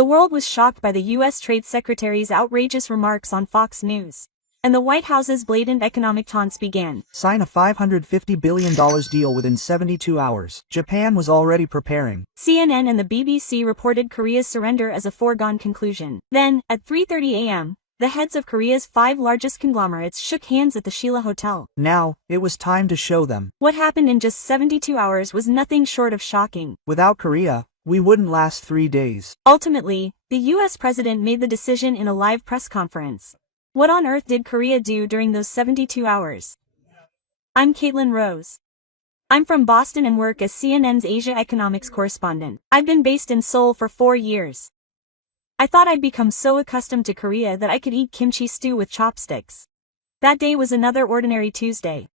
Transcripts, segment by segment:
The world was shocked by the U.S. Trade Secretary's outrageous remarks on Fox News. And the White House's blatant economic taunts began. Sign a $550 billion deal within 72 hours. Japan was already preparing. CNN and the BBC reported Korea's surrender as a foregone conclusion. Then, at 3:30 a.m., the heads of Korea's 5 largest conglomerates shook hands at the Sheila Hotel. Now, it was time to show them. What happened in just 72 hours was nothing short of shocking. Without Korea, we wouldn't last 3 days. Ultimately, the U.S. president made the decision in a live press conference. What on earth did Korea do during those 72 hours? I'm Caitlin Rose. I'm from Boston and work as CNN's Asia economics correspondent. I've been based in Seoul for 4 years. I thought I'd become so accustomed to Korea that I could eat kimchi stew with chopsticks. That day was another ordinary Tuesday.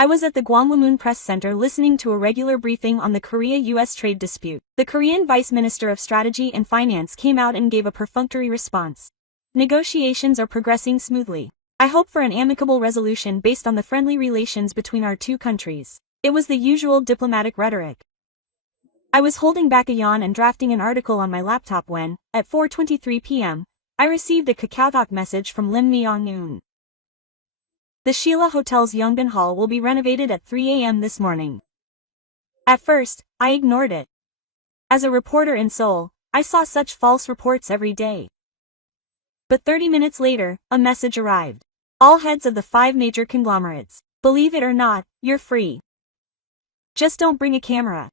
I was at the Gwangwon Press Center listening to a regular briefing on the Korea-US trade dispute. The Korean Vice Minister of Strategy and Finance came out and gave a perfunctory response. Negotiations are progressing smoothly. I hope for an amicable resolution based on the friendly relations between our two countries. It was the usual diplomatic rhetoric. I was holding back a yawn and drafting an article on my laptop when, at 4:23 p.m., I received a KakaoTalk message from Lim Myong-eun. The Sheila Hotel's Yongbin Hall will be renovated at 3 a.m. this morning. At first, I ignored it. As a reporter in Seoul, I saw such false reports every day. But 30 minutes later, a message arrived. All heads of the 5 major conglomerates. Believe it or not, you're free. Just don't bring a camera.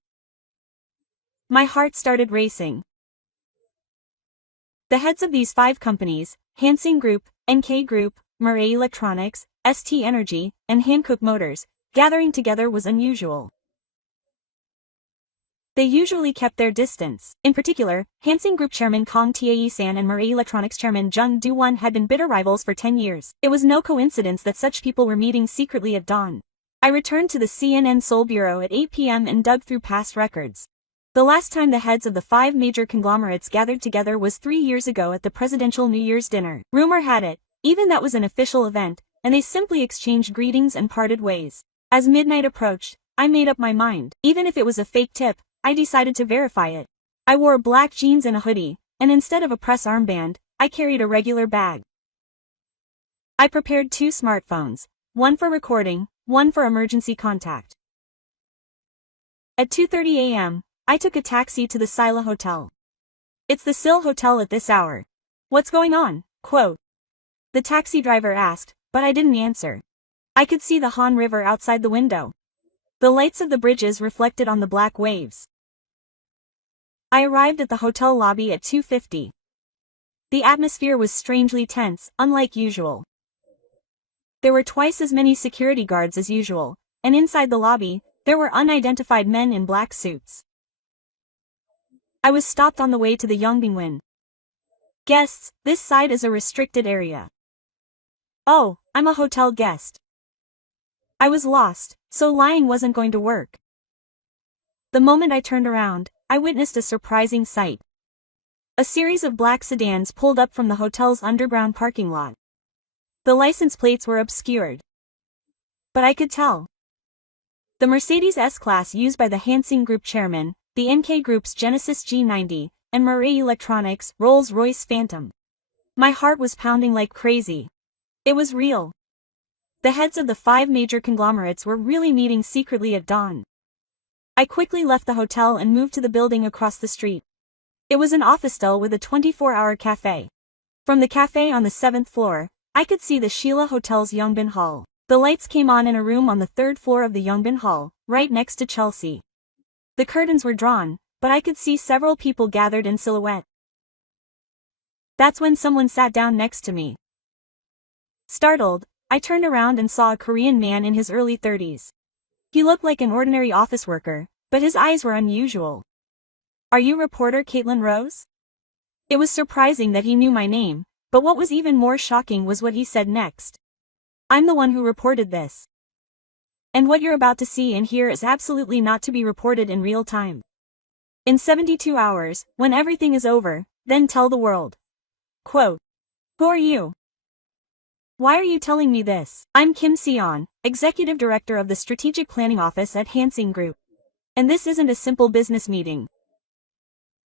My heart started racing. The heads of these 5 companies, Hansing Group, NK Group, Murray Electronics, ST Energy, and Hankook Motors, gathering together was unusual. They usually kept their distance. In particular, Hansing Group chairman Kang Tae-san and Murray Electronics chairman Jung Do-won had been bitter rivals for 10 years. It was no coincidence that such people were meeting secretly at dawn. I returned to the CNN Seoul bureau at 8 p.m. and dug through past records. The last time the heads of the 5 major conglomerates gathered together was 3 years ago at the presidential New Year's dinner. Rumor had it, even that was an official event, and they simply exchanged greetings and parted ways. As midnight approached, I made up my mind. Even if it was a fake tip, I decided to verify it. I wore black jeans and a hoodie, and instead of a press armband, I carried a regular bag. I prepared 2 smartphones, one for recording, one for emergency contact. At 2:30 a.m., I took a taxi to the Sheila Hotel. It's the Sil Hotel at this hour. What's going on? Quote. The taxi driver asked, but I didn't answer. I could see the Han River outside the window. The lights of the bridges reflected on the black waves. I arrived at the hotel lobby at 2:50. The atmosphere was strangely tense, unlike usual. There were twice as many security guards as usual, and inside the lobby, there were unidentified men in black suits. I was stopped on the way to the Yongbin. Guests, this side is a restricted area. Oh, I'm a hotel guest. I was lost, so lying wasn't going to work. The moment I turned around, I witnessed a surprising sight. A series of black sedans pulled up from the hotel's underground parking lot. The license plates were obscured. But I could tell. The Mercedes S-Class used by the Hansing Group chairman, the NK Group's Genesis G90, and Murray Electronics' Rolls-Royce Phantom. My heart was pounding like crazy. It was real. The heads of the 5 major conglomerates were really meeting secretly at dawn. I quickly left the hotel and moved to the building across the street. It was an office-style with a 24-hour cafe. From the cafe on the 7th floor, I could see the Sheila Hotel's Yongbin Hall. The lights came on in a room on the 3rd floor of the Yongbin Hall, right next to Chelsea. The curtains were drawn, but I could see several people gathered in silhouette. That's when someone sat down next to me. Startled, I turned around and saw a Korean man in his early 30s. He looked like an ordinary office worker, but his eyes were unusual. Are you reporter Caitlin Rose? It was surprising that he knew my name, but what was even more shocking was what he said next. I'm the one who reported this. And what you're about to see and hear is absolutely not to be reported in real time. In 72 hours, when everything is over, then tell the world. Quote. Who are you? Why are you telling me this? I'm Kim Seon, Executive Director of the Strategic Planning Office at Hansing Group. And this isn't a simple business meeting.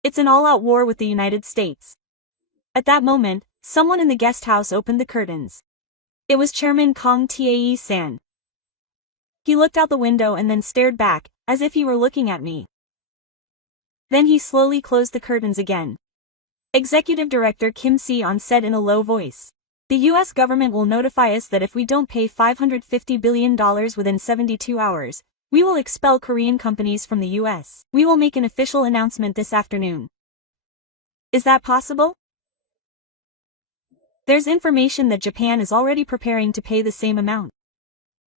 It's an all-out war with the United States. At that moment, someone in the guest house opened the curtains. It was Chairman Kang Tae-san. He looked out the window and then stared back, as if he were looking at me. Then he slowly closed the curtains again. Executive Director Kim Si-on said in a low voice. The U.S. government will notify us that if we don't pay $550 billion within 72 hours, we will expel Korean companies from the U.S. We will make an official announcement this afternoon. Is that possible? There's information that Japan is already preparing to pay the same amount.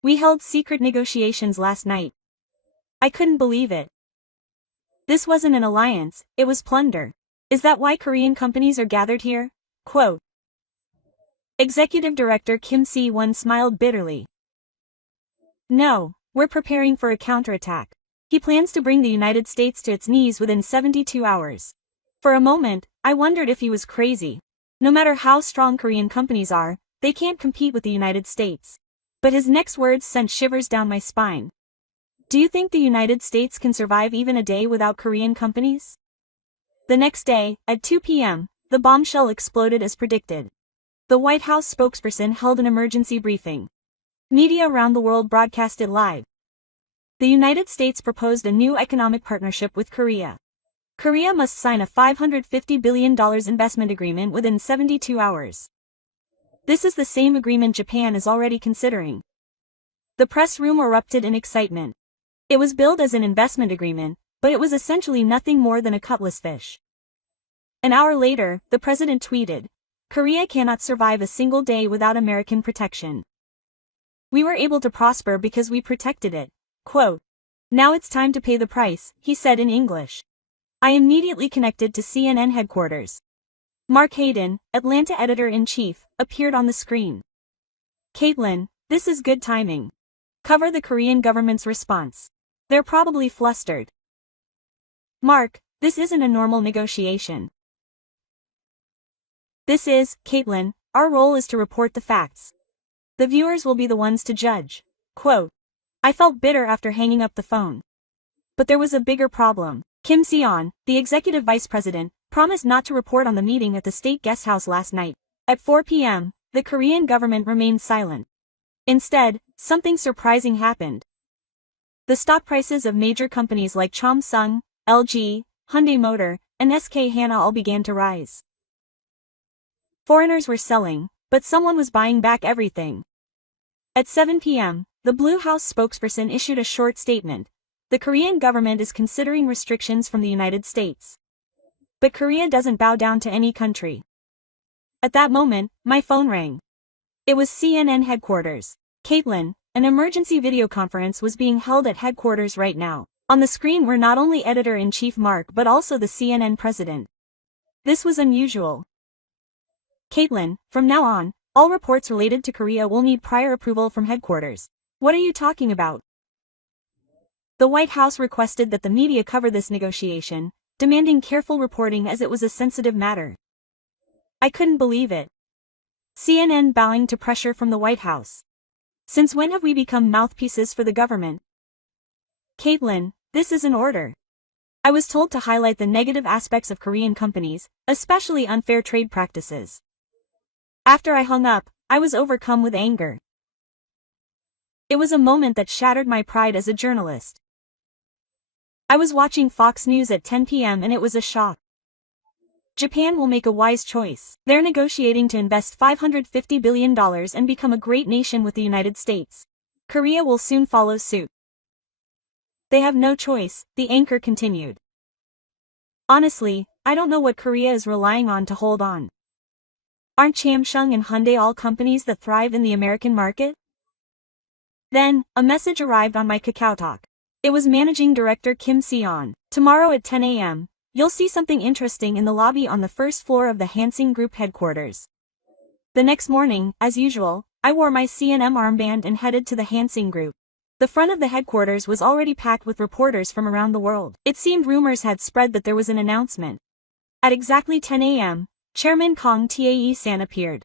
We held secret negotiations last night. I couldn't believe it. This wasn't an alliance, it was plunder. Is that why Korean companies are gathered here? Quote. Executive Director Kim Si-won smiled bitterly. No, we're preparing for a counterattack. He plans to bring the United States to its knees within 72 hours. For a moment, I wondered if he was crazy. No matter how strong Korean companies are, they can't compete with the United States. But his next words sent shivers down my spine. Do you think the United States can survive even a day without Korean companies? The next day, at 2 p.m., the bombshell exploded as predicted. The White House spokesperson held an emergency briefing. Media around the world broadcast it live. The United States proposed a new economic partnership with Korea. Korea must sign a $550 billion investment agreement within 72 hours. This is the same agreement Japan is already considering. The press room erupted in excitement. It was billed as an investment agreement, but it was essentially nothing more than a cutlass fish. An hour later, the president tweeted, Korea cannot survive a single day without American protection. We were able to prosper because we protected it. Quote. Now it's time to pay the price, he said in English. I immediately connected to CNN headquarters. Mark Hayden, Atlanta editor-in-chief, appeared on the screen. Caitlin, this is good timing. Cover the Korean government's response. They're probably flustered. Mark, this isn't a normal negotiation. This is, Caitlin, our role is to report the facts. The viewers will be the ones to judge. Quote. I felt bitter after hanging up the phone. But there was a bigger problem. Kim Si-on, the executive vice president, promised not to report on the meeting at the state guest house last night. At 4 p.m., the Korean government remained silent. Instead, something surprising happened. The stock prices of major companies like Samsung, LG, Hyundai Motor, and SK Hana all began to rise. Foreigners were selling, but someone was buying back everything. At 7 p.m., the Blue House spokesperson issued a short statement. The Korean government is considering restrictions from the United States. But Korea doesn't bow down to any country. At that moment, my phone rang. It was CNN headquarters. Caitlin, an emergency video conference was being held at headquarters right now. On the screen were not only editor-in-chief Mark but also the CNN president. This was unusual. Caitlin, from now on, all reports related to Korea will need prior approval from headquarters. What are you talking about? The White House requested that the media cover this negotiation, demanding careful reporting as it was a sensitive matter. I couldn't believe it. CNN bowing to pressure from the White House. Since when have we become mouthpieces for the government? Caitlin, this is an order. I was told to highlight the negative aspects of Korean companies, especially unfair trade practices. After I hung up, I was overcome with anger. It was a moment that shattered my pride as a journalist. I was watching Fox News at 10 p.m. and it was a shock. Japan will make a wise choice. They're negotiating to invest $550 billion and become a great nation with the United States. Korea will soon follow suit. They have no choice, the anchor continued. Honestly, I don't know what Korea is relying on to hold on. Aren't Samsung and Hyundai all companies that thrive in the American market? Then, a message arrived on my KakaoTalk. It was Managing Director Kim Si-on. Tomorrow at 10 a.m., you'll see something interesting in the lobby on the first floor of the Hansing Group headquarters. The next morning, as usual, I wore my CNM armband and headed to the Hansing Group. The front of the headquarters was already packed with reporters from around the world. It seemed rumors had spread that there was an announcement. At exactly 10 a.m., Chairman Kang Tae-san appeared.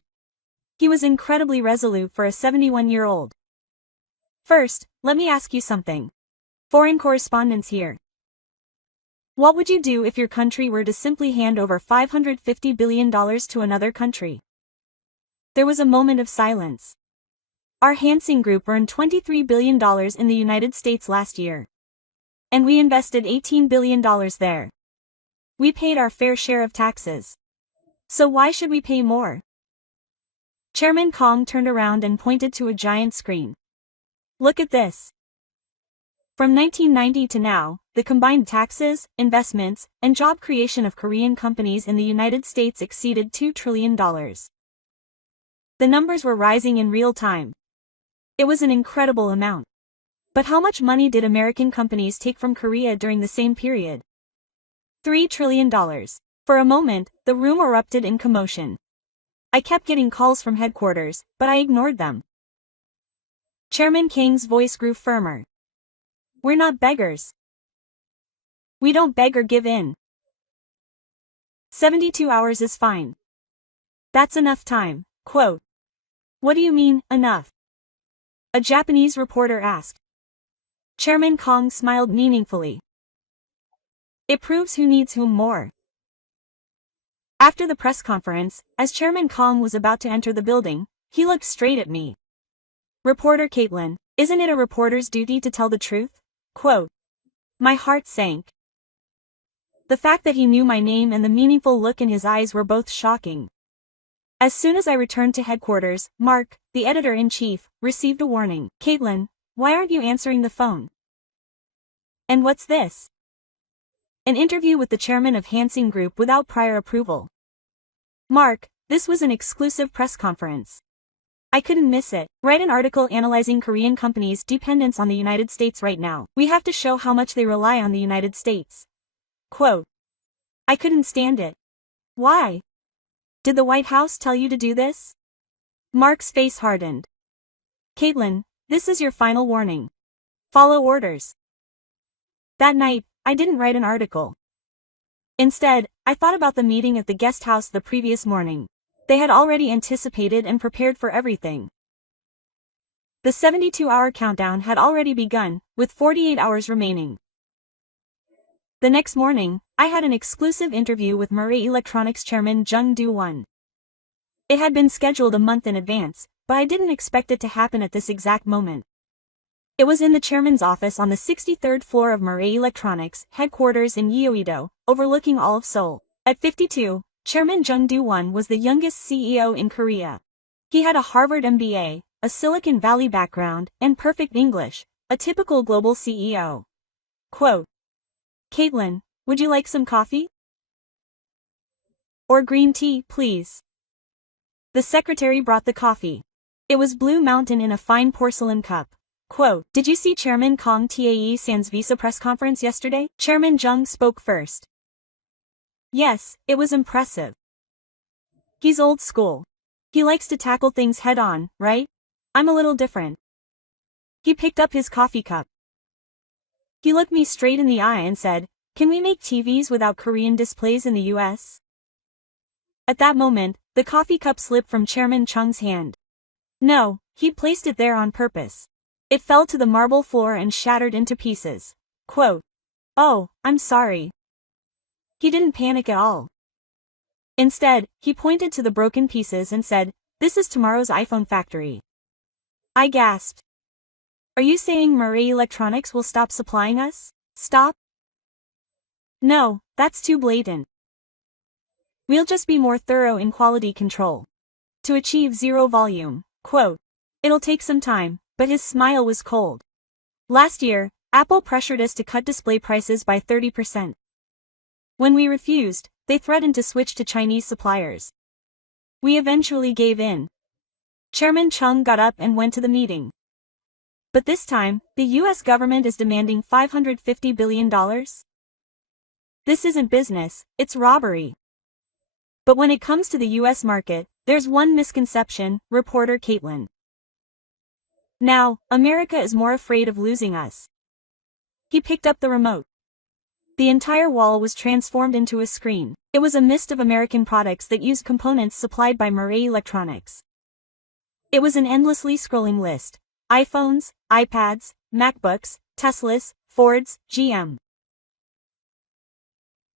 He was incredibly resolute for a 71-year-old. First, let me ask you something. Foreign correspondents here. What would you do if your country were to simply hand over $550 billion to another country? There was a moment of silence. Our Hansing Group earned $23 billion in the United States last year. And we invested $18 billion there. We paid our fair share of taxes. So why should we pay more? Chairman Kong turned around and pointed to a giant screen. Look at this. From 1990 to now, the combined taxes, investments, and job creation of Korean companies in the United States exceeded $2 trillion. The numbers were rising in real time. It was an incredible amount. But how much money did American companies take from Korea during the same period? $3 trillion. For a moment, the room erupted in commotion. I kept getting calls from headquarters, but I ignored them. Chairman Kang's voice grew firmer. We're not beggars. We don't beg or give in. 72 hours is fine. That's enough time, quote. What do you mean, enough? A Japanese reporter asked. Chairman Kong smiled meaningfully. It proves who needs whom more. After the press conference, as Chairman Kong was about to enter the building, he looked straight at me. Reporter Caitlin, isn't it a reporter's duty to tell the truth? Quote. My heart sank. The fact that he knew my name and the meaningful look in his eyes were both shocking. As soon as I returned to headquarters, Mark, the editor-in-chief, received a warning. Caitlin, why aren't you answering the phone? And what's this? An interview with the chairman of Hansing Group without prior approval. Mark, this was an exclusive press conference. I couldn't miss it. Write an article analyzing Korean companies' dependence on the United States right now. We have to show how much they rely on the United States. Quote. I couldn't stand it. Why? Did the White House tell you to do this? Mark's face hardened. Caitlin, this is your final warning. Follow orders. That night, I didn't write an article. Instead, I thought about the meeting at the guest house the previous morning. They had already anticipated and prepared for everything. The 72-hour countdown had already begun, with 48 hours remaining. The next morning, I had an exclusive interview with Marui Electronics chairman Jung Do-won. It had been scheduled a month in advance, but I didn't expect it to happen at this exact moment. It was in the chairman's office on the 63rd floor of Marui Electronics headquarters in Yeouido, overlooking all of Seoul. At 52, Chairman Jung Do-won was the youngest CEO in Korea. He had a Harvard MBA, a Silicon Valley background, and perfect English, a typical global CEO. Quote. Caitlin, would you like some coffee? Or green tea, please? The secretary brought the coffee. It was Blue Mountain in a fine porcelain cup. Quote, did you see Chairman Kong Tae-san's visa press conference yesterday? Chairman Jung spoke first. Yes, it was impressive. He's old school. He likes to tackle things head-on, right? I'm a little different. He picked up his coffee cup. He looked me straight in the eye and said, can we make TVs without Korean displays in the US? At that moment, the coffee cup slipped from Chairman Chung's hand. No, he placed it there on purpose. It fell to the marble floor and shattered into pieces. Quote. Oh, I'm sorry. He didn't panic at all. Instead, he pointed to the broken pieces and said, this is tomorrow's iPhone factory. I gasped. Are you saying Marui Electronics will stop supplying us? Stop? No, that's too blatant. We'll just be more thorough in quality control. To achieve zero volume, quote. It'll take some time, but his smile was cold. Last year, Apple pressured us to cut display prices by 30%. When we refused, they threatened to switch to Chinese suppliers. We eventually gave in. Chairman Chung got up and went to the meeting. But this time, the US government is demanding $550 billion? This isn't business, it's robbery. But when it comes to the US market, there's one misconception, reporter Caitlin. Now, America is more afraid of losing us. He picked up the remote. The entire wall was transformed into a screen. It was a mist of American products that used components supplied by Marui Electronics. It was an endlessly scrolling list. iPhones, iPads, MacBooks, Teslas, Fords, GM.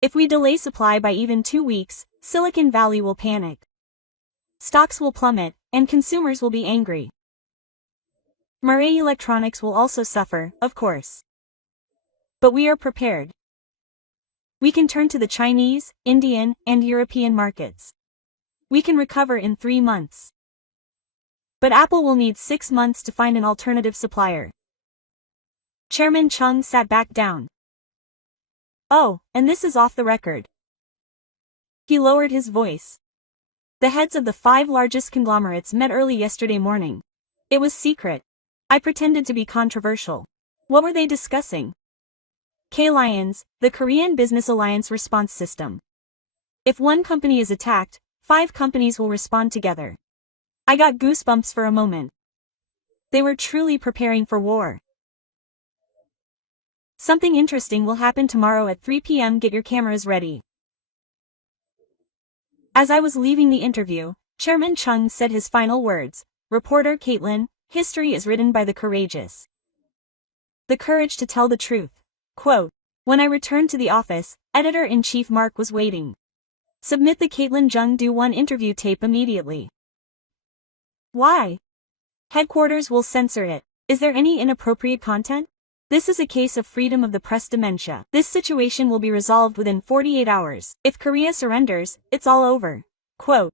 If we delay supply by even 2 weeks, Silicon Valley will panic. Stocks will plummet, and consumers will be angry. Marine electronics will also suffer, of course. But we are prepared. We can turn to the Chinese, Indian, and European markets. We can recover in 3 months. But Apple will need 6 months to find an alternative supplier. Chairman Chung sat back down. Oh, and this is off the record. He lowered his voice. The heads of the 5 largest conglomerates met early yesterday morning. It was secret. I pretended to be controversial. What were they discussing? K-Lions, the Korean Business Alliance response system. If one company is attacked, 5 companies will respond together. I got goosebumps for a moment. They were truly preparing for war. Something interesting will happen tomorrow at 3 p.m. Get your cameras ready. As I was leaving the interview, Chairman Chung said his final words. Reporter Caitlin, history is written by the courageous. The courage to tell the truth. Quote, when I returned to the office, Editor-in-Chief Mark was waiting. Submit the Caitlin Jung Do-1 interview tape immediately. Why? Headquarters will censor it. Is there any inappropriate content? This is a case of freedom of the press dementia. This situation will be resolved within 48 hours. If Korea surrenders, it's all over. Quote.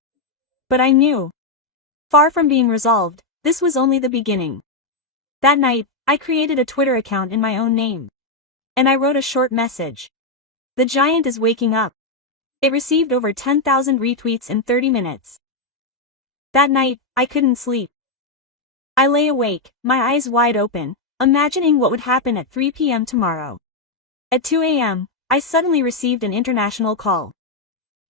But I knew. Far from being resolved, this was only the beginning. That night, I created a Twitter account in my own name. And I wrote a short message. The giant is waking up. It received over 10,000 retweets in 30 minutes. That night, I couldn't sleep. I lay awake, my eyes wide open, imagining what would happen at 3 p.m. tomorrow. At 2 a.m., I suddenly received an international call.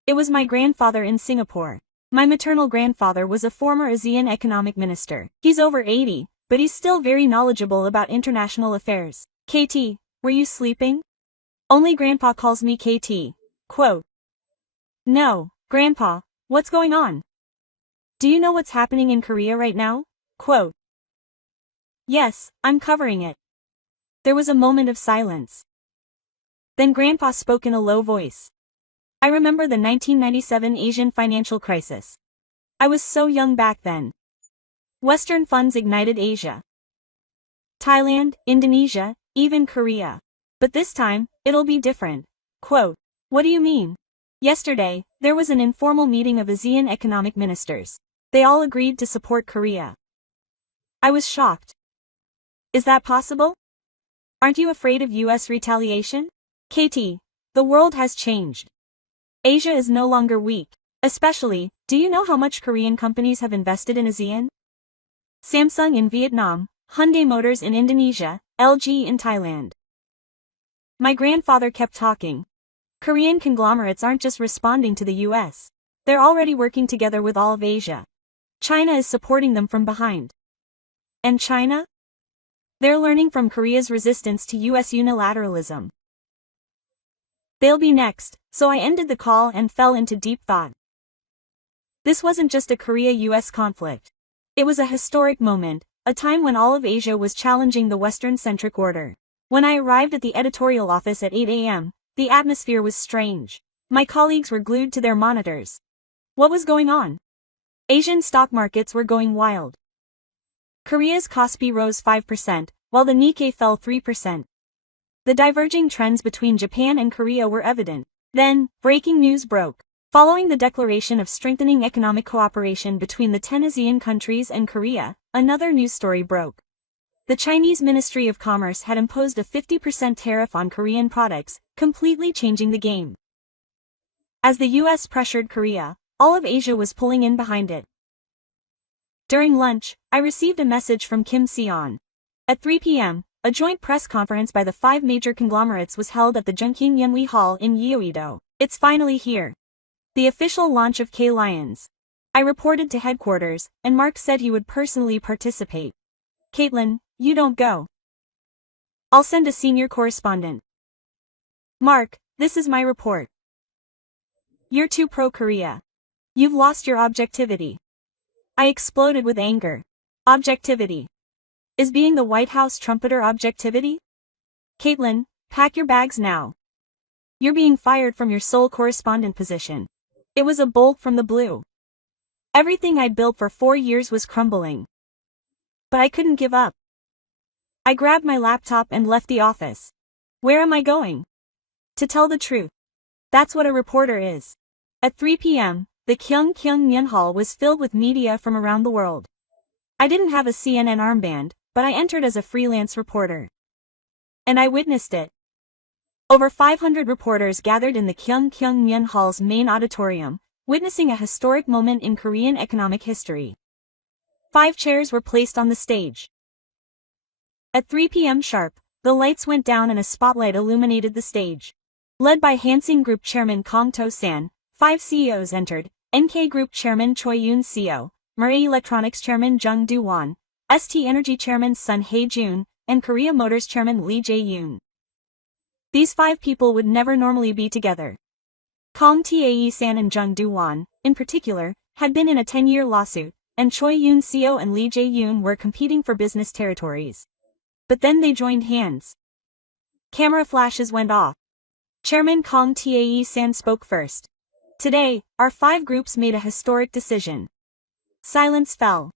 It was my grandfather in Singapore. My maternal grandfather was a former ASEAN economic minister. He's over 80, but he's still very knowledgeable about international affairs. KT, were you sleeping? Only Grandpa calls me KT. Quote. No, Grandpa, what's going on? Do you know what's happening in Korea right now? Quote. Yes, I'm covering it. There was a moment of silence. Then Grandpa spoke in a low voice. I remember the 1997 Asian financial crisis. I was so young back then. Western funds ignited Asia. Thailand, Indonesia, even Korea. But this time, it'll be different. Quote. What do you mean? Yesterday, there was an informal meeting of ASEAN economic ministers. They all agreed to support Korea. I was shocked. Is that possible? Aren't you afraid of US retaliation? KT, the world has changed. Asia is no longer weak. Especially, do you know how much Korean companies have invested in ASEAN? Samsung in Vietnam, Hyundai Motors in Indonesia, LG in Thailand. My grandfather kept talking. Korean conglomerates aren't just responding to the US. They're already working together with all of Asia. China is supporting them from behind. And China? They're learning from Korea's resistance to US unilateralism. They'll be next, so I ended the call and fell into deep thought. This wasn't just a Korea-US conflict. It was a historic moment, a time when all of Asia was challenging the Western-centric order. When I arrived at the editorial office at 8 a.m., the atmosphere was strange. My colleagues were glued to their monitors. What was going on? Asian stock markets were going wild. Korea's Kospi rose 5%, while the Nikkei fell 3%. The diverging trends between Japan and Korea were evident. Then, breaking news broke. Following the declaration of strengthening economic cooperation between the 10 ASEAN countries and Korea, another news story broke. The Chinese Ministry of Commerce had imposed a 50% tariff on Korean products, completely changing the game. As the US pressured Korea, all of Asia was pulling in behind it. During lunch, I received a message from Kim Se-on. At 3 p.m., a joint press conference by the 5 major conglomerates was held at the Junking Yenwi Hall in Yeouido. It's finally here. The official launch of K-Lions. I reported to headquarters, and Mark said he would personally participate. Caitlin, you don't go. I'll send a senior correspondent. Mark, this is my report. You're too pro-Korea. You've lost your objectivity. I exploded with anger. Objectivity. Is being the White House trumpeter objectivity? Caitlin, pack your bags now. You're being fired from your sole correspondent position. It was a bolt from the blue. Everything I'd built for 4 years was crumbling. But I couldn't give up. I grabbed my laptop and left the office. Where am I going? To tell the truth. That's what a reporter is. At 3 p.m., the Kyung Hall was filled with media from around the world. I didn't have a CNN armband, but I entered as a freelance reporter. And I witnessed it. Over 500 reporters gathered in the Kyung Hall's main auditorium, witnessing a historic moment in Korean economic history. 5 chairs were placed on the stage. At 3 p.m. sharp, the lights went down and a spotlight illuminated the stage. Led by Hansing Group Chairman Kong To-san, 5 CEOs entered: NK Group Chairman Choi Yoon-seo, Murray Electronics Chairman Jung Do-won, ST Energy Chairman Sun Hae-jun, and Korea Motors Chairman Lee Jae-yoon. These 5 people would never normally be together. Kong Tae-san and Jung Do-won, in particular, had been in a 10-year lawsuit, and Choi Yoon-seo and Lee Jae-yoon were competing for business territories. But then they joined hands. Camera flashes went off. Chairman Kong Tae-san spoke first. Today, our 5 groups made a historic decision. Silence fell.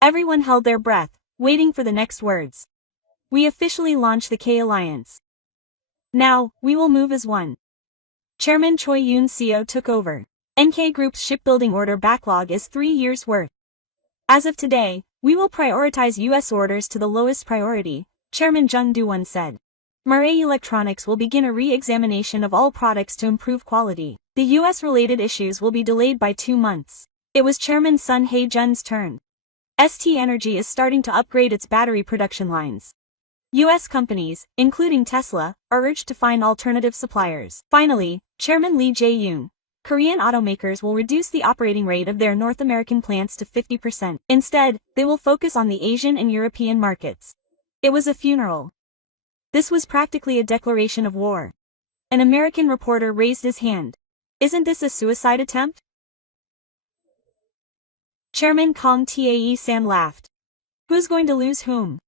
Everyone held their breath, waiting for the next words. We officially launched the K-Alliance. Now, we will move as one. Chairman Choi Yoon-seo took over. NK Group's shipbuilding order backlog is 3 years' worth. As of today, we will prioritize U.S. orders to the lowest priority, Chairman Jung Do-won said. Murray Electronics will begin a re-examination of all products to improve quality. The U.S.-related issues will be delayed by 2 months. It was Chairman Sun Hae-jun's turn. ST Energy is starting to upgrade its battery production lines. U.S. companies, including Tesla, are urged to find alternative suppliers. Finally, Chairman Lee Jae-yoon. Korean automakers will reduce the operating rate of their North American plants to 50%. Instead, they will focus on the Asian and European markets. It was a funeral. This was practically a declaration of war. An American reporter raised his hand. Isn't this a suicide attempt? Chairman Kong Tae-san laughed. Who's going to lose whom?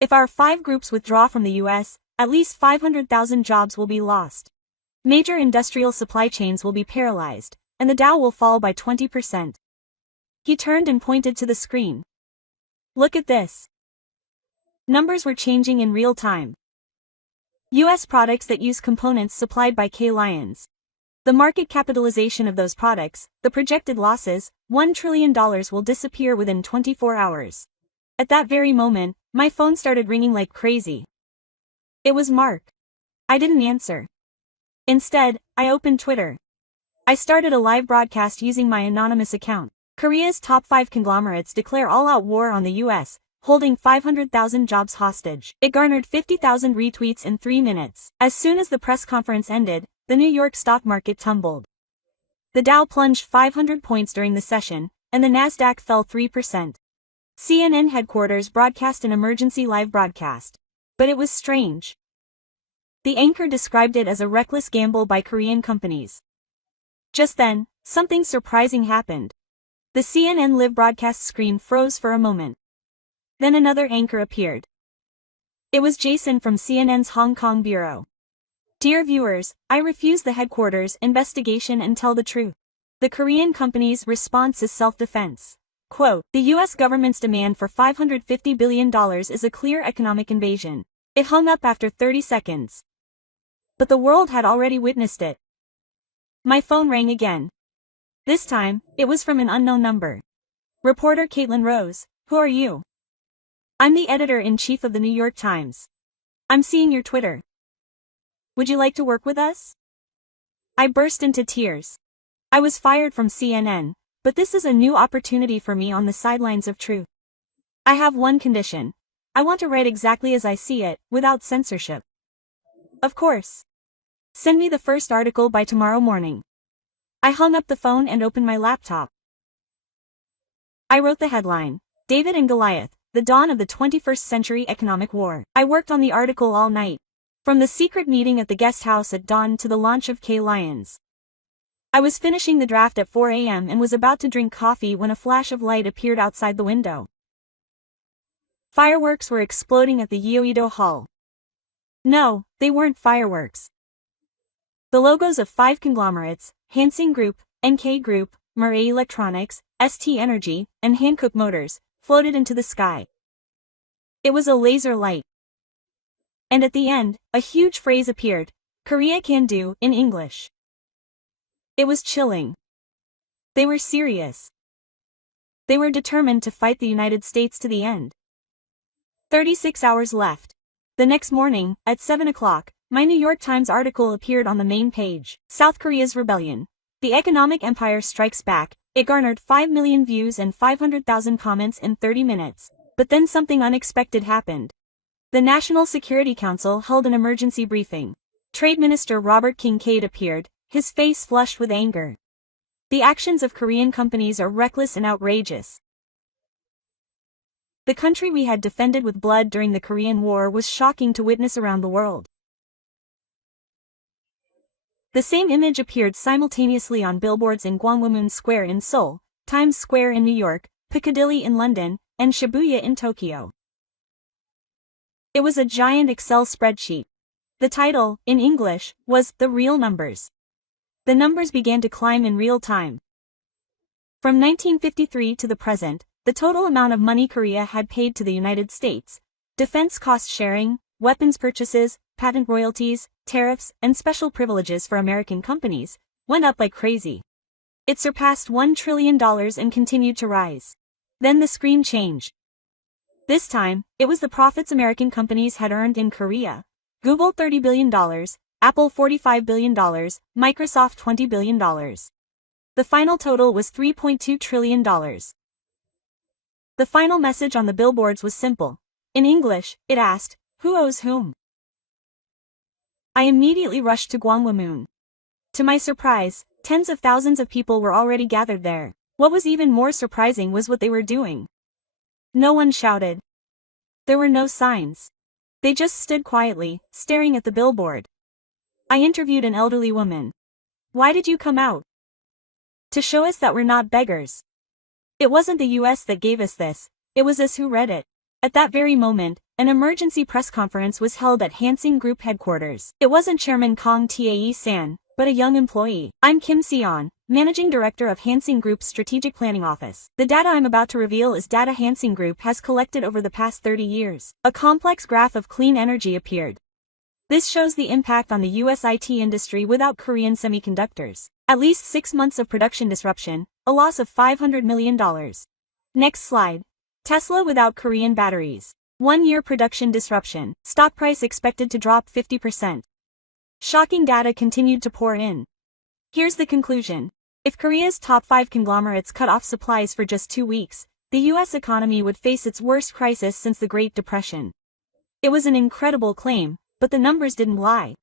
If our 5 groups withdraw from the U.S., at least 500,000 jobs will be lost. Major industrial supply chains will be paralyzed, and the Dow will fall by 20%. He turned and pointed to the screen. Look at this. Numbers were changing in real time. U.S. products that use components supplied by K-Lions. The market capitalization of those products, the projected losses, $1 trillion will disappear within 24 hours. At that very moment, my phone started ringing like crazy. It was Mark. I didn't answer. Instead, I opened Twitter. I started a live broadcast using my anonymous account. Korea's top 5 conglomerates declare all-out war on the U.S., holding 500,000 jobs hostage. It garnered 50,000 retweets in 3 minutes. As soon as the press conference ended, the New York stock market tumbled. The Dow plunged 500 points during the session, and the Nasdaq fell 3%. CNN headquarters broadcast an emergency live broadcast. But it was strange. The anchor described it as a reckless gamble by Korean companies. Just then, something surprising happened. The CNN live broadcast screen froze for a moment. Then another anchor appeared. It was Jason from CNN's Hong Kong bureau. Dear viewers, I refuse the headquarters investigation and tell the truth. The Korean company's response is self-defense. Quote, the U.S. government's demand for $550 billion is a clear economic invasion. It hung up after 30 seconds. But the world had already witnessed it. My phone rang again. This time, it was from an unknown number. Reporter Caitlin Rose, who are you? I'm the editor-in-chief of the New York Times. I'm seeing your Twitter. Would you like to work with us? I burst into tears. I was fired from CNN, but this is a new opportunity for me on the sidelines of truth. I have one condition. I want to write exactly as I see it, without censorship. Of course. Send me the first article by tomorrow morning. I hung up the phone and opened my laptop. I wrote the headline, David and Goliath, the dawn of the 21st century economic war. I worked on the article all night. From the secret meeting at the guest house at dawn to the launch of K-Lions. I was finishing the draft at 4 a.m. and was about to drink coffee when a flash of light appeared outside the window. Fireworks were exploding at the Yeouido Hall. No, they weren't fireworks. The logos of 5 conglomerates, Hansing Group, NK Group, Murray Electronics, ST Energy, and Hankook Motors, floated into the sky. It was a laser light. And at the end, a huge phrase appeared, "Korea can do," in English. It was chilling. They were serious. They were determined to fight the United States to the end. 36 hours left. The next morning, at 7 o'clock, my New York Times article appeared on the main page. South Korea's rebellion. The economic empire strikes back. It garnered 5 million views and 500,000 comments in 30 minutes. But then something unexpected happened. The National Security Council held an emergency briefing. Trade Minister Robert Kincaid appeared, his face flushed with anger. The actions of Korean companies are reckless and outrageous. The country we had defended with blood during the Korean War was shocking to witness around the world. The same image appeared simultaneously on billboards in Gwanghwamun Square in Seoul, Times Square in New York, Piccadilly in London, and Shibuya in Tokyo. It was a giant Excel spreadsheet. The title, in English, was "The Real Numbers." The numbers began to climb in real time. From 1953 to the present, the total amount of money Korea had paid to the United States, defense cost sharing, weapons purchases, patent royalties, tariffs, and special privileges for American companies, went up like crazy. It surpassed $1 trillion and continued to rise. Then the screen changed. This time, it was the profits American companies had earned in Korea. Google $30 billion, Apple $45 billion, Microsoft $20 billion. The final total was $3.2 trillion. The final message on the billboards was simple. In English, it asked, "Who owes whom?" I immediately rushed to Gwanghwamun. To my surprise, tens of thousands of people were already gathered there. What was even more surprising was what they were doing. No one shouted. There were no signs. They just stood quietly, staring at the billboard. I interviewed an elderly woman. "Why did you come out?" "To show us that we're not beggars. It wasn't the US that gave us this, it was us who read it." At that very moment, an emergency press conference was held at Hansing Group headquarters. It wasn't Chairman Kong Tae-san, but a young employee. "I'm Kim Seon, Managing Director of Hansing Group's Strategic Planning Office. The data I'm about to reveal is data Hansing Group has collected over the past 30 years. A complex graph of clean energy appeared. This shows the impact on the US IT industry without Korean semiconductors. At least 6 months of production disruption, a loss of $500 million. Next slide. Tesla without Korean batteries. 1 year production disruption, stock price expected to drop 50%. Shocking data continued to pour in. Here's the conclusion. If Korea's top 5 conglomerates cut off supplies for just 2 weeks, the US economy would face its worst crisis since the Great Depression. It was an incredible claim, but the numbers didn't lie.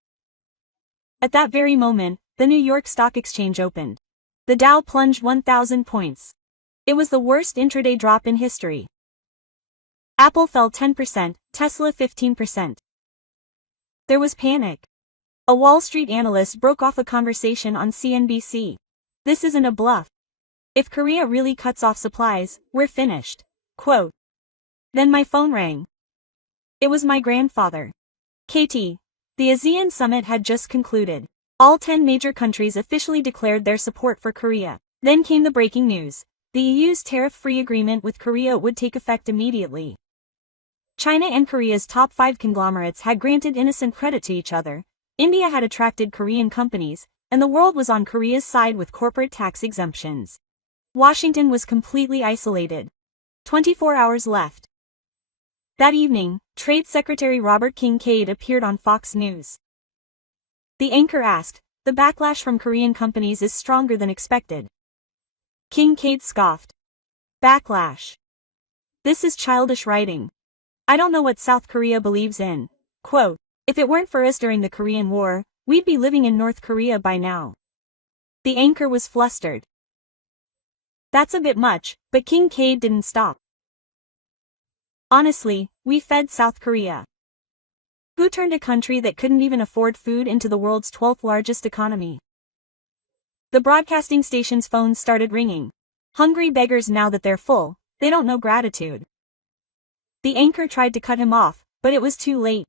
At that very moment, the New York Stock Exchange opened. The Dow plunged 1,000 points. It was the worst intraday drop in history. Apple fell 10%, Tesla 15%. There was panic. A Wall Street analyst broke off a conversation on CNBC. "This isn't a bluff. If Korea really cuts off supplies, we're finished." Quote. Then my phone rang. It was my grandfather. KT. The ASEAN summit had just concluded. All 10 major countries officially declared their support for Korea. Then came the breaking news. The EU's tariff-free agreement with Korea would take effect immediately. China and Korea's top 5 conglomerates had granted innocent credit to each other. India had attracted Korean companies, and the world was on Korea's side with corporate tax exemptions. Washington was completely isolated. 24 hours left. That evening, Trade Secretary Robert Kincaid appeared on Fox News. The anchor asked, "The backlash from Korean companies is stronger than expected." Kincaid scoffed. "Backlash. This is childish writing. I don't know what South Korea believes in." Quote, "If it weren't for us during the Korean War, we'd be living in North Korea by now." The anchor was flustered. That's a bit much, but Kincaid didn't stop. "Honestly, we fed South Korea. Who turned a country that couldn't even afford food into the world's 12th largest economy?" The broadcasting station's phones started ringing. Hungry beggars now that they're full, they don't know gratitude. The anchor tried to cut him off, but it was too late.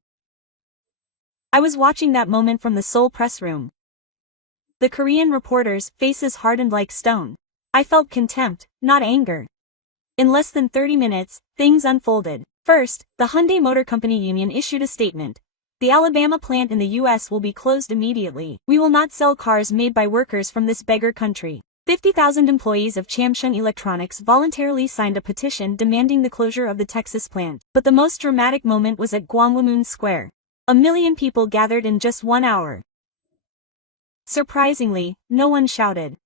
I was watching that moment from the Seoul press room. The Korean reporters' faces hardened like stone. I felt contempt, not anger. In less than 30 minutes, things unfolded. First, the Hyundai Motor Company Union issued a statement. The Alabama plant in the U.S. will be closed immediately. We will not sell cars made by workers from this beggar country. 50,000 employees of Chamshun Electronics voluntarily signed a petition demanding the closure of the Texas plant. But the most dramatic moment was at Gwanghwamun Square. 1 million people gathered in just 1 hour. Surprisingly, no one shouted.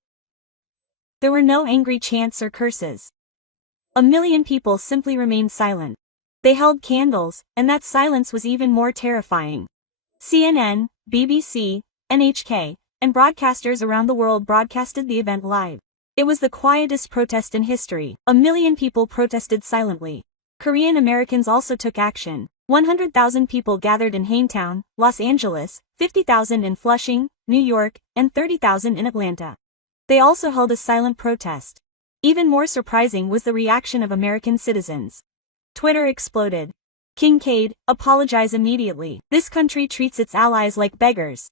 There were no angry chants or curses. 1 million people simply remained silent. They held candles, and that silence was even more terrifying. CNN, BBC, NHK, and broadcasters around the world broadcasted the event live. It was the quietest protest in history. 1 million people protested silently. Korean Americans also took action. 100,000 people gathered in Haintown, Los Angeles, 50,000 in Flushing, New York, and 30,000 in Atlanta. They also held a silent protest. Even more surprising was the reaction of American citizens. Twitter exploded. Kincaid, apologize immediately. This country treats its allies like beggars.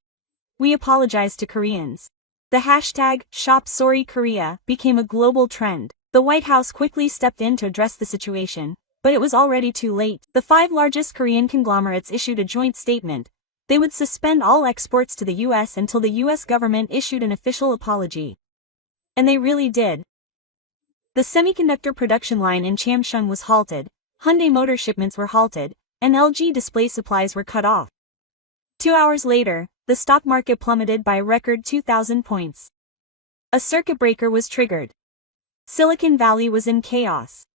We apologize to Koreans. The hashtag #ShopSorryKorea became a global trend. The White House quickly stepped in to address the situation, but it was already too late. The 5 largest Korean conglomerates issued a joint statement. They would suspend all exports to the U.S. until the U.S. government issued an official apology. And they really did. The semiconductor production line in Chamshun was halted, Hyundai motor shipments were halted, and LG display supplies were cut off. 2 hours later, the stock market plummeted by a record 2,000 points. A circuit breaker was triggered. Silicon Valley was in chaos.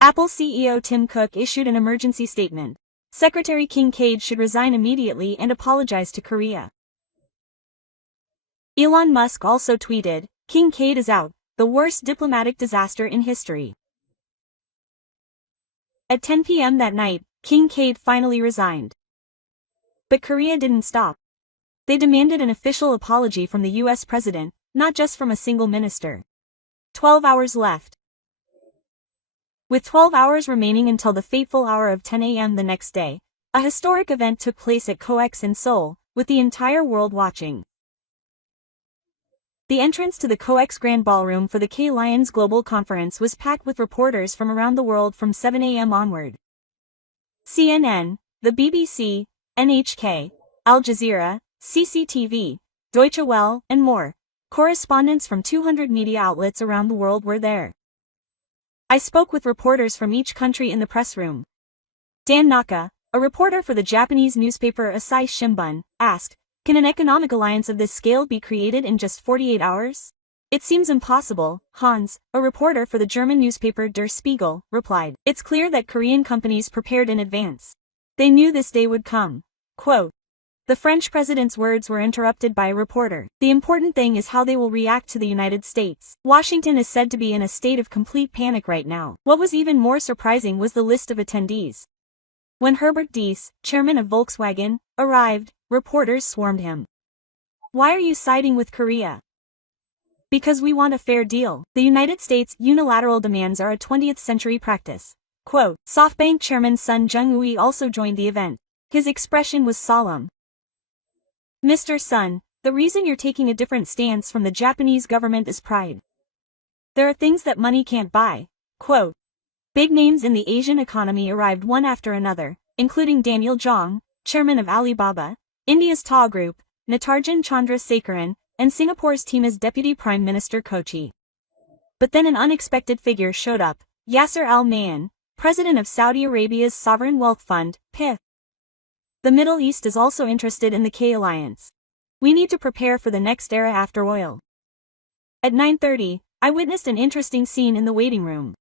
Apple CEO Tim Cook issued an emergency statement. Secretary Kincaid should resign immediately and apologize to Korea. Elon Musk also tweeted, Kincaid is out, the worst diplomatic disaster in history. At 10 p.m. that night, Kincaid finally resigned. But Korea didn't stop. They demanded an official apology from the U.S. president, not just from a single minister. 12 hours left. With 12 hours remaining until the fateful hour of 10 a.m. the next day, a historic event took place at COEX in Seoul, with the entire world watching. The entrance to the COEX Grand Ballroom for the K-Lions Global Conference was packed with reporters from around the world from 7 a.m. onward. CNN, the BBC, NHK, Al Jazeera, CCTV, Deutsche Welle, and more. Correspondents from 200 media outlets around the world were there. I spoke with reporters from each country in the press room. Dan Naka, a reporter for the Japanese newspaper Asahi Shimbun, asked, can an economic alliance of this scale be created in just 48 hours? It seems impossible, Hans, a reporter for the German newspaper Der Spiegel, replied. It's clear that Korean companies prepared in advance. They knew this day would come. Quote. The French president's words were interrupted by a reporter. The important thing is how they will react to the United States. Washington is said to be in a state of complete panic right now. What was even more surprising was the list of attendees. When Herbert Diess, chairman of Volkswagen, arrived, reporters swarmed him. Why are you siding with Korea? Because we want a fair deal. The United States' unilateral demands are a 20th century practice. Quote, SoftBank chairman Sun Jung-ui also joined the event. His expression was solemn. Mr. Sun, the reason you're taking a different stance from the Japanese government is pride. There are things that money can't buy. Quote, big names in the Asian economy arrived one after another, including Daniel Zhang, chairman of Alibaba, India's Ta Group, Natarjan Chandrasekaran, and Singapore's Tima's deputy prime minister Kochi. But then an unexpected figure showed up, Yasser Al-Mayan, president of Saudi Arabia's sovereign wealth fund, PIF. The Middle East is also interested in the K-Alliance. We need to prepare for the next era after oil. At 9:30, I witnessed an interesting scene in the waiting room.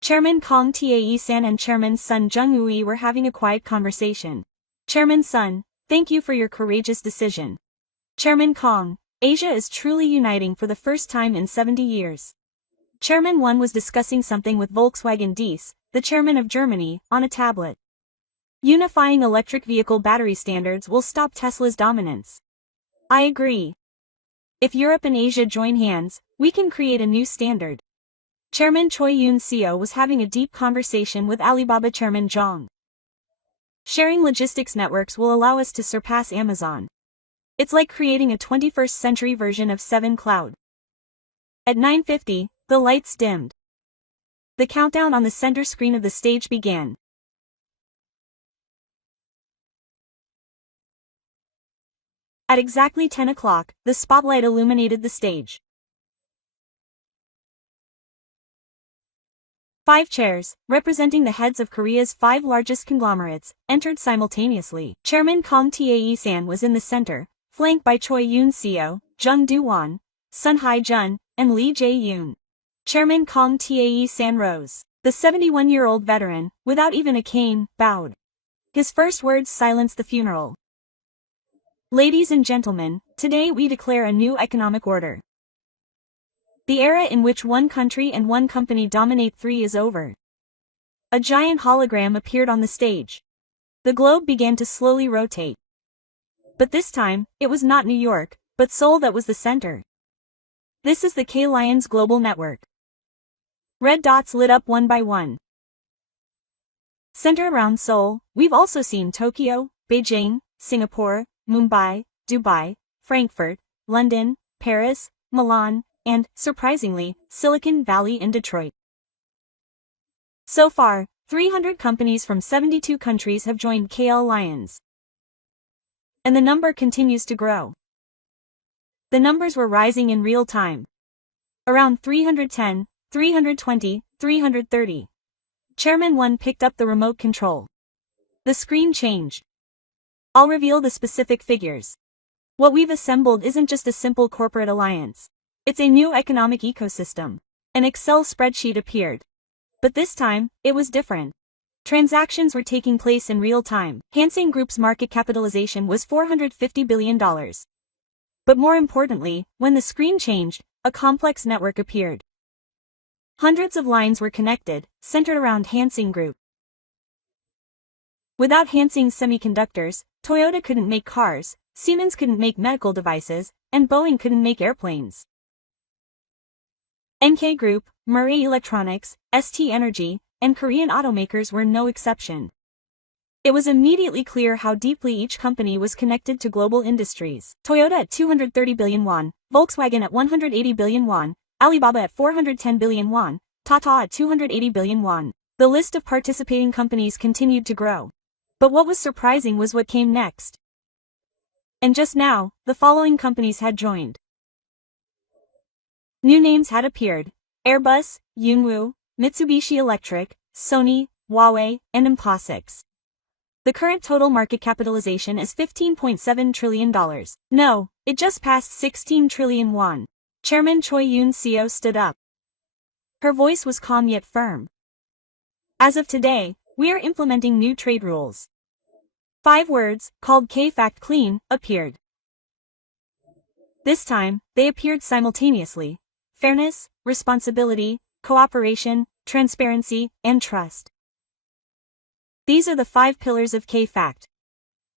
Chairman Kang Tae-san and Chairman Sun Jung-ui were having a quiet conversation. Chairman Sun, thank you for your courageous decision. Chairman Kang, Asia is truly uniting for the first time in 70 years. Chairman One was discussing something with Volkswagen Diess, the chairman of Germany, on a tablet. Unifying electric vehicle battery standards will stop Tesla's dominance. I agree. If Europe and Asia join hands, we can create a new standard. Chairman Choi Yoon-seo was having a deep conversation with Alibaba chairman Zhang. Sharing logistics networks will allow us to surpass Amazon. It's like creating a 21st century version of Seven Cloud. At 9:50, the lights dimmed. The countdown on the center screen of the stage began. At exactly 10 o'clock, the spotlight illuminated the stage. 5 chairs, representing the heads of Korea's 5 largest conglomerates, entered simultaneously. Chairman Kang Tae-san was in the center, flanked by Choi Yoon-seo, Jung Do-won, Sun Hae-jun, and Lee Jae-yoon. Chairman Kang Tae-san rose. The 71-year-old veteran, without even a cane, bowed. His first words silenced the funeral. Ladies and gentlemen, today we declare a new economic order. The era in which one country and one company dominate 3 is over. A giant hologram appeared on the stage. The globe began to slowly rotate. But this time, it was not New York, but Seoul that was the center. This is the K-Lions Global Network. Red dots lit up one by one. Centered around Seoul, we've also seen Tokyo, Beijing, Singapore, Mumbai, Dubai, Frankfurt, London, Paris, Milan, and, surprisingly, Silicon Valley and Detroit. So far, 300 companies from 72 countries have joined K-Lions. And the number continues to grow. The numbers were rising in real time. Around 310, 320, 330. Chairman 1 picked up the remote control. The screen changed. I'll reveal the specific figures. What we've assembled isn't just a simple corporate alliance. It's a new economic ecosystem. An Excel spreadsheet appeared. But this time, it was different. Transactions were taking place in real time. Hansing Group's market capitalization was $450 billion. But more importantly, when the screen changed, a complex network appeared. Hundreds of lines were connected, centered around Hansing Group. Without Hansing's semiconductors, Toyota couldn't make cars, Siemens couldn't make medical devices, and Boeing couldn't make airplanes. NK Group, Murray Electronics, ST Energy, and Korean automakers were no exception. It was immediately clear how deeply each company was connected to global industries. Toyota at 230 billion won, Volkswagen at 180 billion won, Alibaba at 410 billion won, Tata at 280 billion won. The list of participating companies continued to grow. But what was surprising was what came next. And just now, the following companies had joined. New names had appeared: Airbus, Yunwoo, Mitsubishi Electric, Sony, Huawei, and Infosys. The current total market capitalization is $15.7 trillion. No, it just passed 16 trillion won. Chairman Choi Yoon-seo stood up. Her voice was calm yet firm. As of today, we are implementing new trade rules. 5 words, called K-Fact Clean, appeared. This time, they appeared simultaneously: fairness, responsibility, cooperation, transparency, and trust. These are the 5 pillars of K-Fact.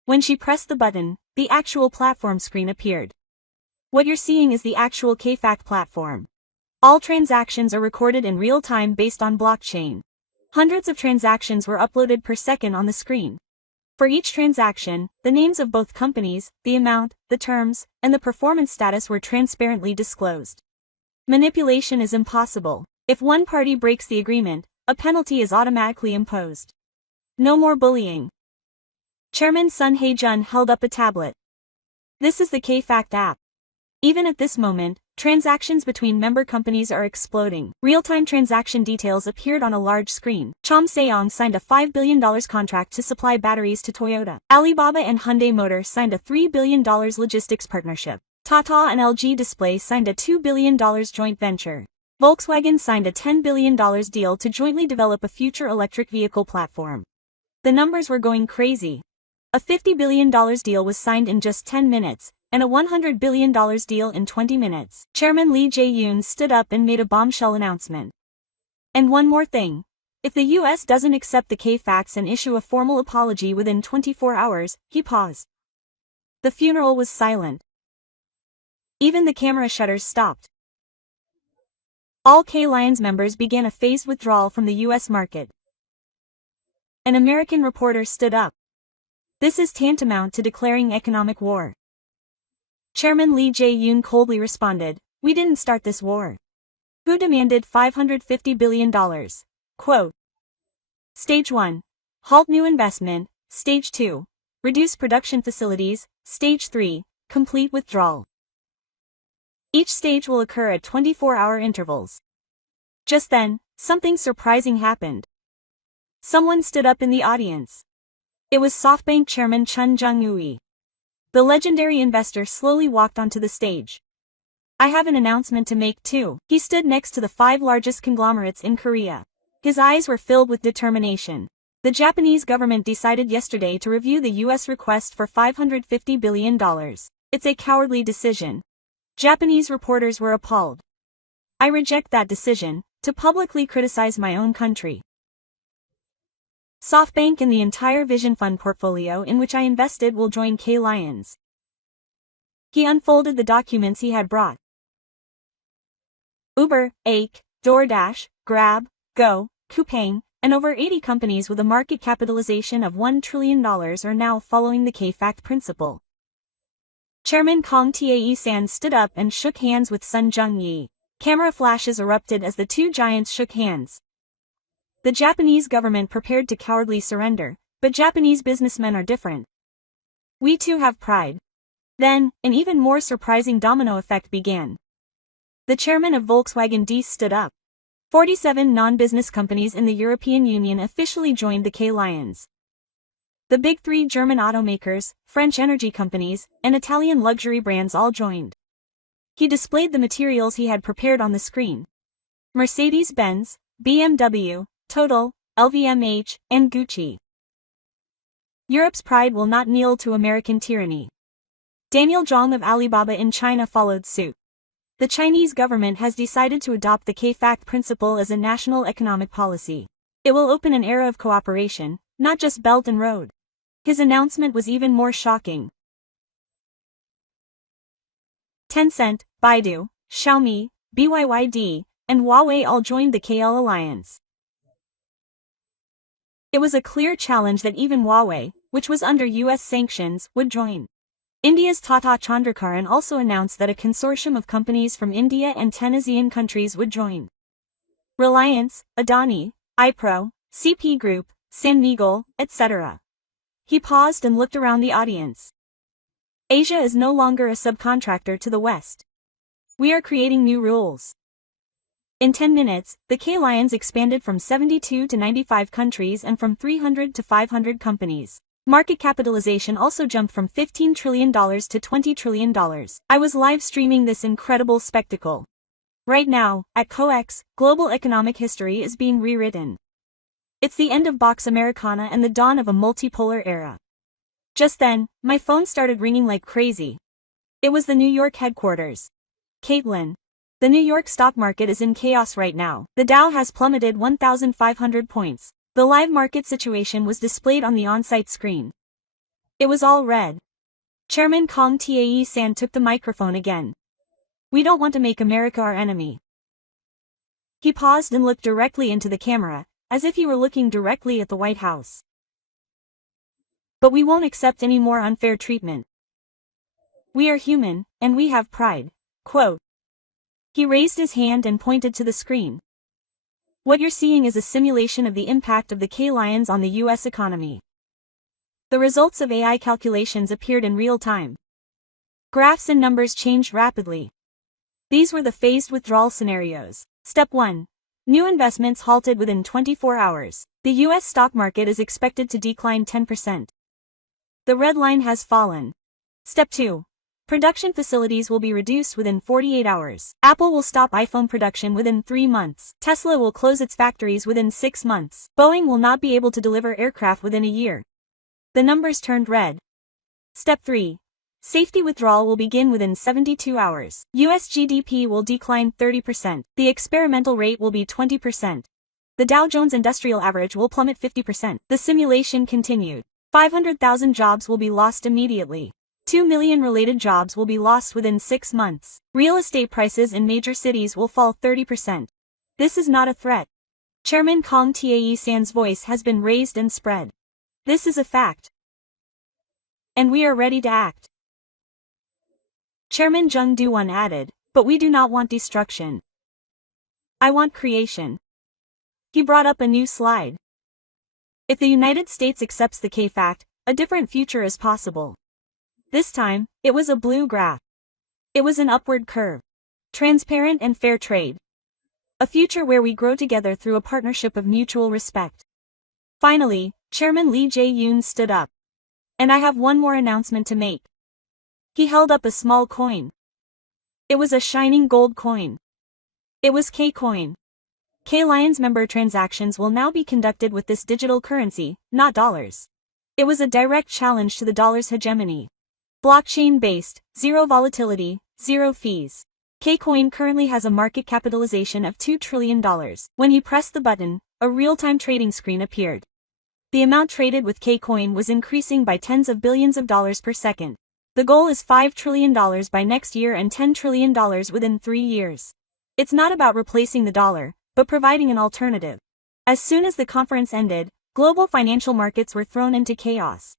When she pressed the button, the actual platform screen appeared. What you're seeing is the actual K-Fact platform. All transactions are recorded in real time based on blockchain. Hundreds of transactions were uploaded per second on the screen. For each transaction, the names of both companies, the amount, the terms, and the performance status were transparently disclosed. Manipulation is impossible. If one party breaks the agreement, a penalty is automatically imposed. No more bullying. Chairman Sun Hae-jun held up a tablet. This is the K-Fact app. Even at this moment, transactions between member companies are exploding. Real-time transaction details appeared on a large screen. Chom Se-young signed a $5 billion contract to supply batteries to Toyota. Alibaba and Hyundai Motor signed a $3 billion logistics partnership. Tata and LG Display signed a $2 billion joint venture. Volkswagen signed a $10 billion deal to jointly develop a future electric vehicle platform. The numbers were going crazy. A $50 billion deal was signed in just 10 minutes, and a $100 billion deal in 20 minutes. Chairman Lee Jae-yoon stood up and made a bombshell announcement. And one more thing. If the US doesn't accept the K-Facts and issue a formal apology within 24 hours, he paused. The funeral was silent. Even the camera shutters stopped. All K-Lions members began a phased withdrawal from the US market. An American reporter stood up. This is tantamount to declaring economic war. Chairman Lee Jae-yoon coldly responded, "We didn't start this war." Who demanded $550 billion? Quote. Stage 1. Halt new investment. Stage 2. Reduce production facilities. Stage 3. Complete withdrawal. Each stage will occur at 24-hour intervals. Just then, something surprising happened. Someone stood up in the audience. It was SoftBank Chairman Chun Jung-ui. The legendary investor slowly walked onto the stage. "I have an announcement to make too." He stood next to the 5 largest conglomerates in Korea. His eyes were filled with determination. The Japanese government decided yesterday to review the U.S. request for $550 billion. It's a cowardly decision. Japanese reporters were appalled. "I reject that decision," to publicly criticize my own country. SoftBank and the entire Vision Fund portfolio in which I invested will join K Lions. He unfolded the documents he had brought. Uber, Ake, DoorDash, Grab, Go, Coupang, and over 80 companies with a market capitalization of $1 trillion are now following the K-Fact principle. Chairman Kong Tae-san stood up and shook hands with Sun Jung-yi. Camera flashes erupted as the two giants shook hands. The Japanese government prepared to cowardly surrender, but Japanese businessmen are different. We too have pride. Then, an even more surprising domino effect began. The chairman of Volkswagen Diess stood up. 47 non-business companies in the European Union officially joined the K Lions. The big 3 German automakers, French energy companies, and Italian luxury brands all joined. He displayed the materials he had prepared on the screen. Mercedes-Benz, BMW, Total, LVMH, and Gucci. Europe's pride will not kneel to American tyranny. Daniel Zhang of Alibaba in China followed suit. The Chinese government has decided to adopt the K-Fact principle as a national economic policy. It will open an era of cooperation, not just Belt and Road. His announcement was even more shocking. Tencent, Baidu, Xiaomi, BYD, and Huawei all joined the KL alliance. It was a clear challenge that even Huawei, which was under US sanctions, would join. India's Tata Chandrakaran also announced that a consortium of companies from India and 10 ASEAN countries would join. Reliance, Adani, iPro, CP Group, San Miguel, etc. He paused and looked around the audience. Asia is no longer a subcontractor to the West. We are creating new rules. In 10 minutes, the K Lions expanded from 72 to 95 countries and from 300 to 500 companies. Market capitalization also jumped from $15 trillion to $20 trillion. I was live streaming this incredible spectacle. Right now, at COEX, global economic history is being rewritten. It's the end of Vox Americana and the dawn of a multipolar era. Just then, my phone started ringing like crazy. It was the New York headquarters. Caitlin. The New York stock market is in chaos right now. The Dow has plummeted 1,500 points. The live market situation was displayed on the on-site screen. It was all red. Chairman Kong Tae-san took the microphone again. We don't want to make America our enemy. He paused and looked directly into the camera, as if he were looking directly at the White House. But we won't accept any more unfair treatment. We are human, and we have pride. Quote. He raised his hand and pointed to the screen. What you're seeing is a simulation of the impact of the K Lions on the U.S. economy. The results of AI calculations appeared in real time. Graphs and numbers changed rapidly. These were the phased withdrawal scenarios. Step 1. New investments halted within 24 hours. The U.S. stock market is expected to decline 10%. The red line has fallen. Step 2. Production facilities will be reduced within 48 hours. Apple will stop iPhone production within 3 months. Tesla will close its factories within 6 months. Boeing will not be able to deliver aircraft within a year. The numbers turned red. Step 3. Safety withdrawal will begin within 72 hours. US GDP will decline 30%. The experimental rate will be 20%. The Dow Jones Industrial Average will plummet 50%. The simulation continued. 500,000 jobs will be lost immediately. 2 million related jobs will be lost within 6 months. Real estate prices in major cities will fall 30%. This is not a threat. Chairman Kong Tae-san's voice has been raised and spread. This is a fact. And we are ready to act. Chairman Jung Do-won added, "But we do not want destruction. I want creation." He brought up a new slide. If the United States accepts the K-fact, a different future is possible. This time, it was a blue graph. It was an upward curve. Transparent and fair trade. A future where we grow together through a partnership of mutual respect. Finally, Chairman Lee Jae-yoon stood up. "And I have one more announcement to make." He held up a small coin. It was a shining gold coin. It was K-coin. K-Lions member transactions will now be conducted with this digital currency, not dollars. It was a direct challenge to the dollar's hegemony. Blockchain-based, zero volatility, zero fees. K-coin currently has a market capitalization of $2 trillion. When he pressed the button, a real-time trading screen appeared. The amount traded with K-coin was increasing by tens of billions of dollars per second. The goal is $5 trillion by next year and $10 trillion within 3 years. It's not about replacing the dollar, but providing an alternative. As soon as the conference ended, global financial markets were thrown into chaos.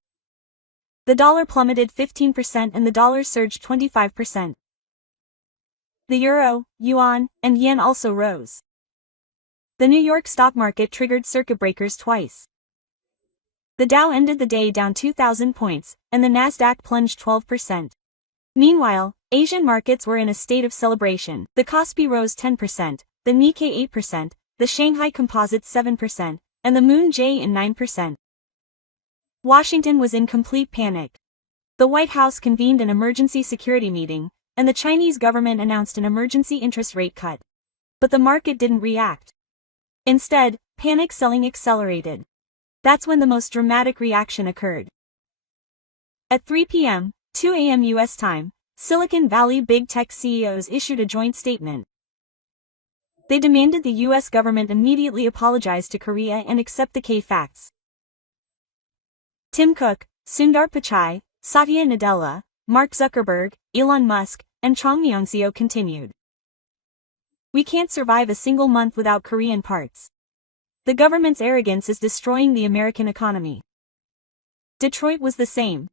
The dollar plummeted 15% and the dollar surged 25%. The euro, yuan, and yen also rose. The New York stock market triggered circuit breakers twice. The Dow ended the day down 2,000 points, and the Nasdaq plunged 12%. Meanwhile, Asian markets were in a state of celebration. The Kospi rose 10%, the Nikkei 8%, the Shanghai Composite 7%, and the Moon Jae-in 9%. Washington was in complete panic. The White House convened an emergency security meeting, and the Chinese government announced an emergency interest rate cut. But the market didn't react. Instead, panic selling accelerated. That's when the most dramatic reaction occurred. At 3 p.m., 2 a.m. U.S. time, Silicon Valley big tech CEOs issued a joint statement. They demanded the U.S. government immediately apologize to Korea and accept the K-facts. Tim Cook, Sundar Pichai, Satya Nadella, Mark Zuckerberg, Elon Musk, and Chong Myeong-seo continued. "We can't survive a single month without Korean parts. The government's arrogance is destroying the American economy." Detroit was the same.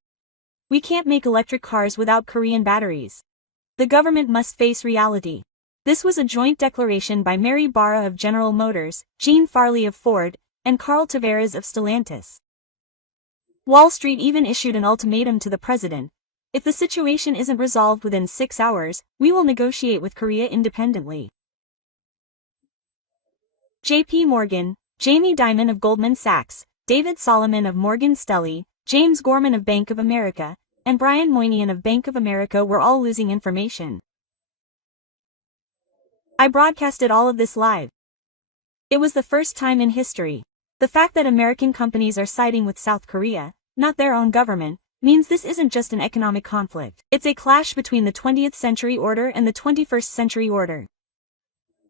"We can't make electric cars without Korean batteries. The government must face reality." This was a joint declaration by Mary Barra of General Motors, Gene Farley of Ford, and Carl Tavares of Stellantis. Wall Street even issued an ultimatum to the president. "If the situation isn't resolved within 6 hours, we will negotiate with Korea independently." J.P. Morgan, Jamie Dimon of Goldman Sachs, David Solomon of Morgan Stanley, James Gorman of Bank of America, and Brian Moynihan of Bank of America were all losing information. I broadcasted all of this live. It was the first time in history. The fact that American companies are siding with South Korea, not their own government, means this isn't just an economic conflict. It's a clash between the 20th century order and the 21st century order.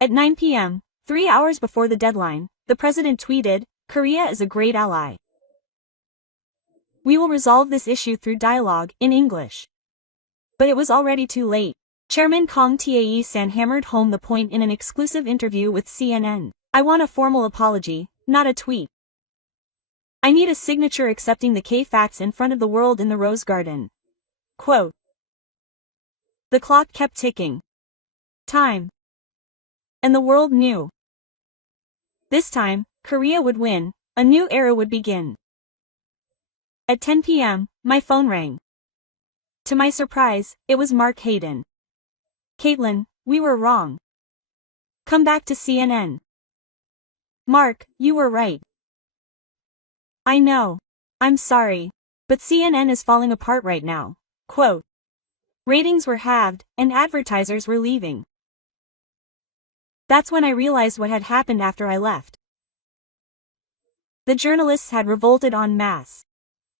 At 9 p.m., 3 hours before the deadline, the president tweeted, "Korea is a great ally. We will resolve this issue through dialogue," in English. But it was already too late. Chairman Kang Tae-san hammered home the point in an exclusive interview with CNN. "I want a formal apology, not a tweet. I need a signature accepting the K-facts in front of the world in the Rose Garden." Quote. The clock kept ticking. Time. And the world knew. This time, Korea would win, a new era would begin. At 10 p.m., my phone rang. To my surprise, it was Mark Hayden. "Caitlin, we were wrong. Come back to CNN." "Mark, you were right." "I know. I'm sorry. But CNN is falling apart right now." Quote. Ratings were halved, and advertisers were leaving. That's when I realized what had happened after I left. The journalists had revolted en masse.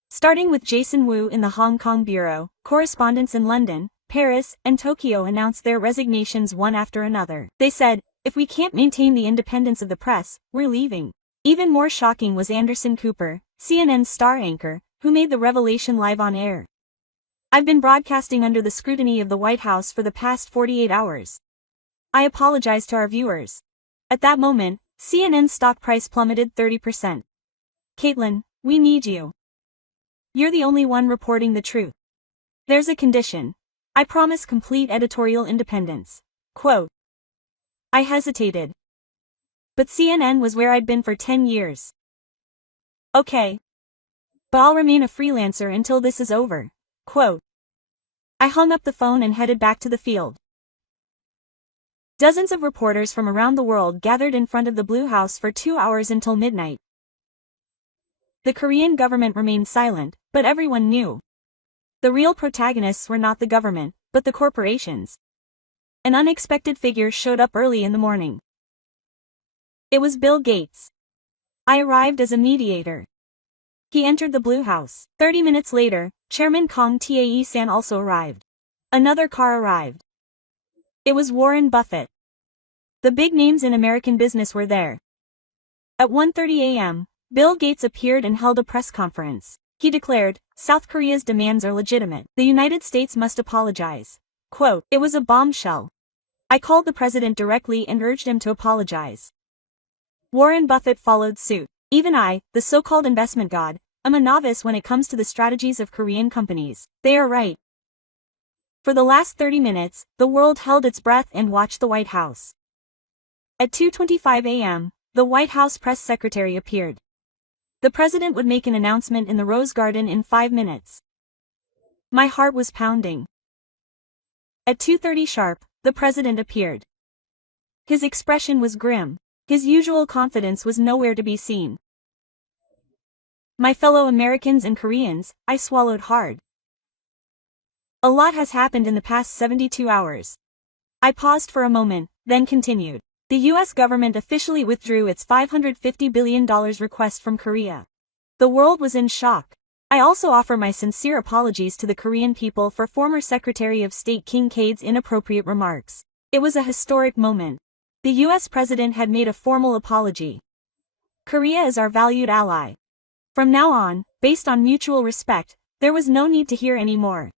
Starting with Jason Wu in the Hong Kong bureau, correspondents in London, Paris, and Tokyo announced their resignations one after another. They said, "If we can't maintain the independence of the press, we're leaving." Even more shocking was Anderson Cooper, CNN's star anchor, who made the revelation live on air. "I've been broadcasting under the scrutiny of the White House for the past 48 hours. I apologize to our viewers." At that moment, CNN's stock price plummeted 30%. "Caitlin, we need you. You're the only one reporting the truth. There's a condition. I promise complete editorial independence. Quote. I hesitated. But CNN was where I'd been for 10 years. Okay. But I'll remain a freelancer until this is over. Quote. I hung up the phone and headed back to the field. Dozens of reporters from around the world gathered in front of the Blue House for 2 hours until midnight. The Korean government remained silent, but everyone knew. The real protagonists were not the government, but the corporations. An unexpected figure showed up early in the morning. It was Bill Gates. I arrived as a mediator. He entered the Blue House. 30 minutes later, Chairman Kang Tae-san also arrived. Another car arrived. It was Warren Buffett. The big names in American business were there. At 1:30 a.m., Bill Gates appeared and held a press conference. He declared, South Korea's demands are legitimate. The United States must apologize. Quote, it was a bombshell. I called the president directly and urged him to apologize. Warren Buffett followed suit. Even I, the so-called investment god, am a novice when it comes to the strategies of Korean companies. They are right. For the last 30 minutes, the world held its breath and watched the White House. At 2:25 a.m., the White House press secretary appeared. The president would make an announcement in the Rose Garden in 5 minutes. My heart was pounding. At 2:30 sharp, the president appeared. His expression was grim. His usual confidence was nowhere to be seen. My fellow Americans and Koreans, I swallowed hard. A lot has happened in the past 72 hours. I paused for a moment, then continued. The U.S. government officially withdrew its $550 billion request from Korea. The world was in shock. I also offer my sincere apologies to the Korean people for former Secretary of State King Kade's inappropriate remarks. It was a historic moment. The U.S. president had made a formal apology. Korea is our valued ally. From now on, based on mutual respect, there was no need to hear any more.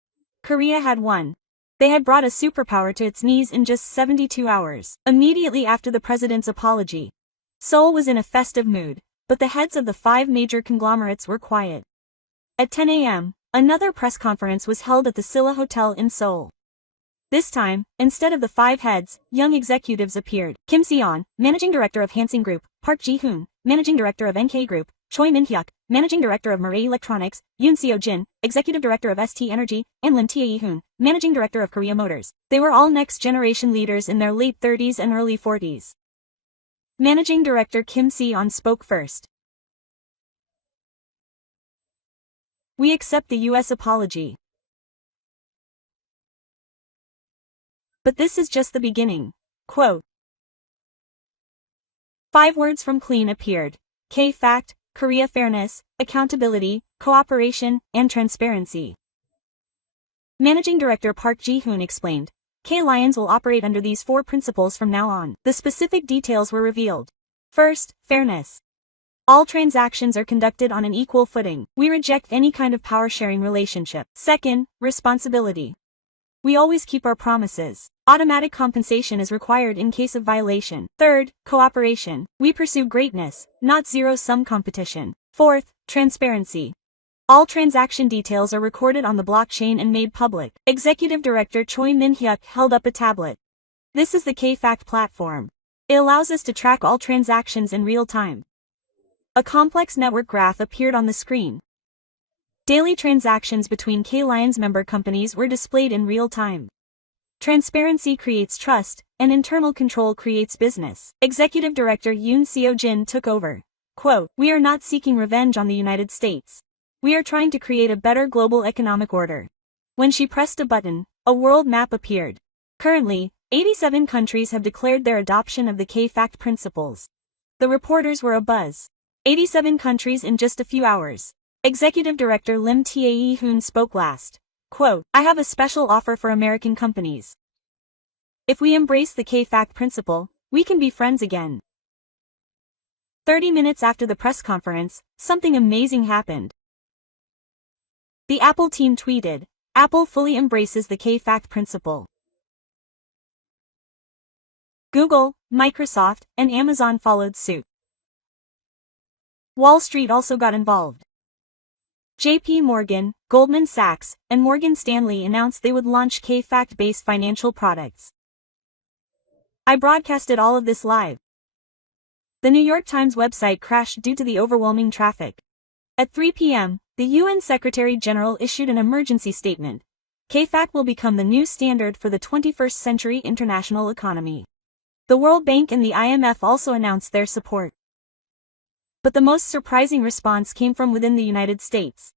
Korea had won. They had brought a superpower to its knees in just 72 hours. Immediately after the president's apology, Seoul was in a festive mood, but the heads of the 5 major conglomerates were quiet. At 10 a.m., another press conference was held at the Silla Hotel in Seoul. This time, instead of the 5 heads, young executives appeared. Kim Se-yeon, Managing Director of Hansing Group, Park Ji-hoon, Managing Director of NK Group, Choi Min-hyuk, Managing Director of Marui Electronics, Yoon Seo-jin, Executive Director of ST Energy, and Lim Tae-hoon, Managing Director of Korea Motors. They were all next-generation leaders in their late 30s and early 40s. Managing Director Kim Se-yeon spoke first. We accept the U.S. apology. But this is just the beginning. Quote. 5 words from Clean appeared. K-Fact, Korea Fairness, Accountability, Cooperation, and Transparency. Managing Director Park Ji-hoon explained. K-Lions will operate under these 4 principles from now on. The specific details were revealed. First, fairness. All transactions are conducted on an equal footing. We reject any kind of power-sharing relationship. Second, responsibility. We always keep our promises. Automatic compensation is required in case of violation. Third, cooperation. We pursue greatness, not zero-sum competition. Fourth, transparency. All transaction details are recorded on the blockchain and made public. Executive Director Choi Min-hyuk held up a tablet. This is the K-Fact platform. It allows us to track all transactions in real time. A complex network graph appeared on the screen. Daily transactions between K-Lions member companies were displayed in real time. Transparency creates trust, and internal control creates business. Executive Director Yoon Seo-jin took over. Quote, we are not seeking revenge on the United States. We are trying to create a better global economic order. When she pressed a button, a world map appeared. Currently, 87 countries have declared their adoption of the K-Fact principles. The reporters were abuzz. 87 countries in just a few hours. Executive Director Lim Tae-hoon spoke last. Quote, I have a special offer for American companies. If we embrace the K-Fact principle, we can be friends again. 30 minutes after the press conference, something amazing happened. The Apple team tweeted, Apple fully embraces the K-Fact principle. Google, Microsoft, and Amazon followed suit. Wall Street also got involved. JP Morgan, Goldman Sachs, and Morgan Stanley announced they would launch K-fact-based financial products. I broadcasted all of this live. The New York Times website crashed due to the overwhelming traffic. At 3 p.m., the UN Secretary General issued an emergency statement. K-fact will become the new standard for the 21st century international economy. The World Bank and the IMF also announced their support. But the most surprising response came from within the United States.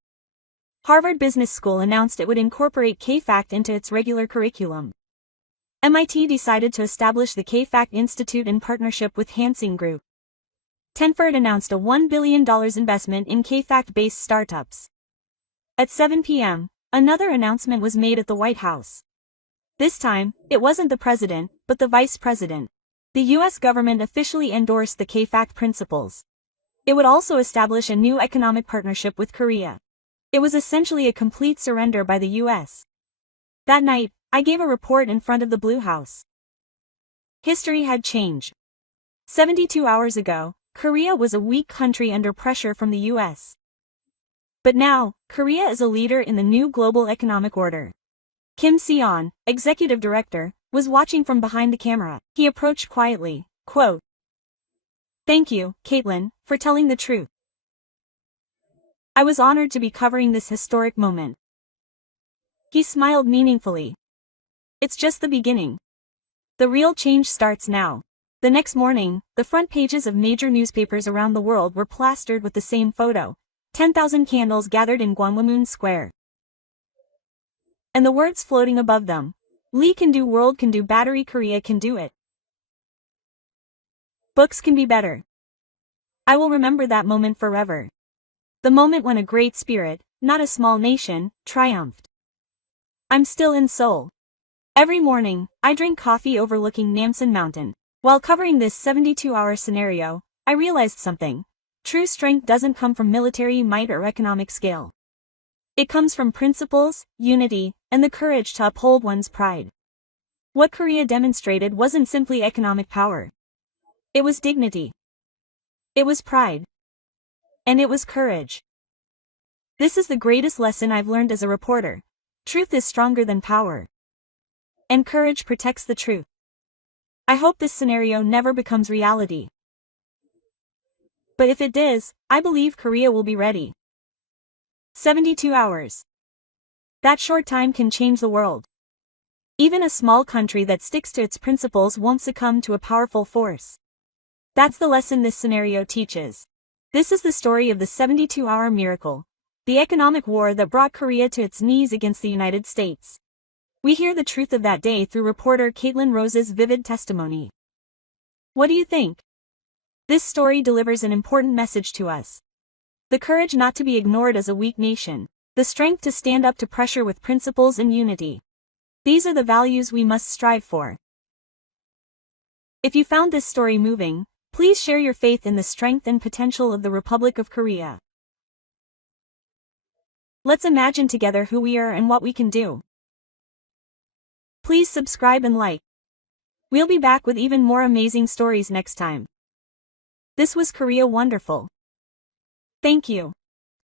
Harvard Business School announced it would incorporate K-fact into its regular curriculum. MIT decided to establish the K-fact Institute in partnership with Hansing Group. Tenford announced a $1 billion investment in K-fact-based startups. At 7 p.m., another announcement was made at the White House. This time, it wasn't the president, but the vice president. The U.S. government officially endorsed the K-fact principles. It would also establish a new economic partnership with Korea. It was essentially a complete surrender by the U.S. That night, I gave a report in front of the Blue House. History had changed. 72 hours ago, Korea was a weak country under pressure from the U.S. But now, Korea is a leader in the new global economic order. Kim Se-on, executive director, was watching from behind the camera. He approached quietly, quote, "Thank you, Caitlin, for telling the truth. I was honored to be covering this historic moment." He smiled meaningfully. "It's just the beginning. The real change starts now." The next morning, the front pages of major newspapers around the world were plastered with the same photo. 10,000 candles gathered in Gwanghwamun Square. And the words floating above them. Lee can do, world can do, battery, Korea can do it. Books can be better. I will remember that moment forever. The moment when a great spirit, not a small nation, triumphed. I'm still in Seoul. Every morning, I drink coffee overlooking Namsan Mountain. While covering this 72-hour scenario, I realized something. True strength doesn't come from military might or economic scale. It comes from principles, unity, and the courage to uphold one's pride. What Korea demonstrated wasn't simply economic power. It was dignity. It was pride. And it was courage. This is the greatest lesson I've learned as a reporter. Truth is stronger than power. And courage protects the truth. I hope this scenario never becomes reality. But if it does, I believe Korea will be ready. 72 hours. That short time can change the world. Even a small country that sticks to its principles won't succumb to a powerful force. That's the lesson this scenario teaches. This is the story of the 72-hour miracle, the economic war that brought Korea to its knees against the United States. We hear the truth of that day through reporter Caitlin Rose's vivid testimony. What do you think? This story delivers an important message to us. The courage not to be ignored as a weak nation. The strength to stand up to pressure with principles and unity. These are the values we must strive for. If you found this story moving, please share your faith in the strength and potential of the Republic of Korea. Let's imagine together who we are and what we can do. Please subscribe and like. We'll be back with even more amazing stories next time. This was Korea Wonderful. Thank you.